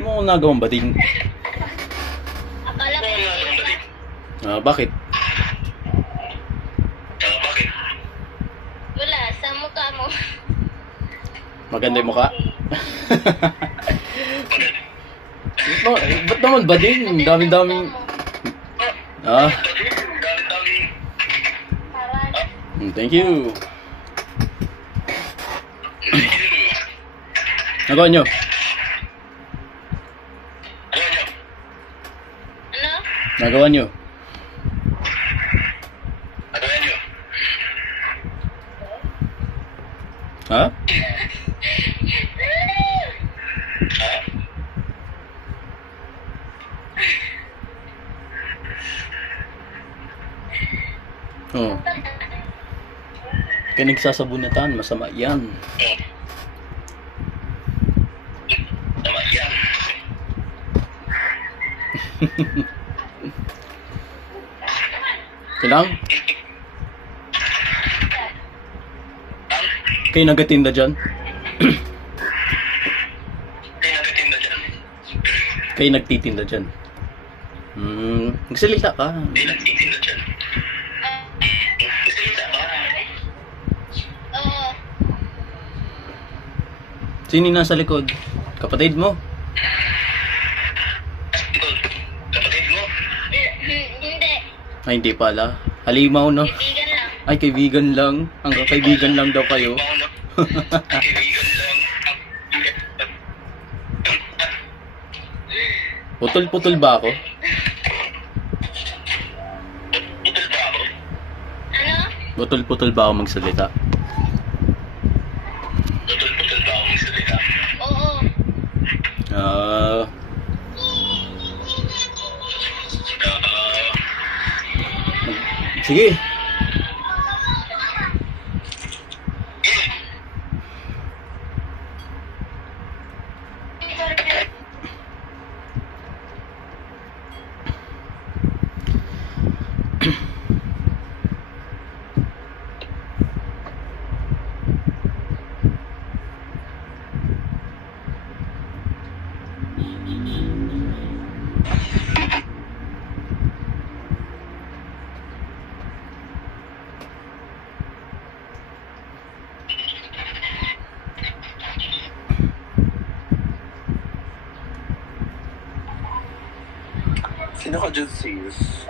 Mo nagawang bading. Akala ko Bakit? wala sa mukha mo. Maganda yung mukha? Ba't naman bading? Ang daming-daming... Thank you. Nagawa nyo? Ano? Nagawa nyo? Ha? Oh. Kaya nagsasabunatan, masama yan. Kailang? Kayo nagatinda dyan? Kayo nagtitinda dyan? Nagsalita ka. Oo. Sino yung nasa likod? Kapatid mo? Hindi. Ay, hindi pala. Halimaw, no? Kaibigan lang. Ay, kaibigan lang. Hanggang kaibigan lang daw kayo. Putol-putol ba ako? Ano? Putol-putol ba ako magsalita? Oo. Sige. Sino ka dyan, sis?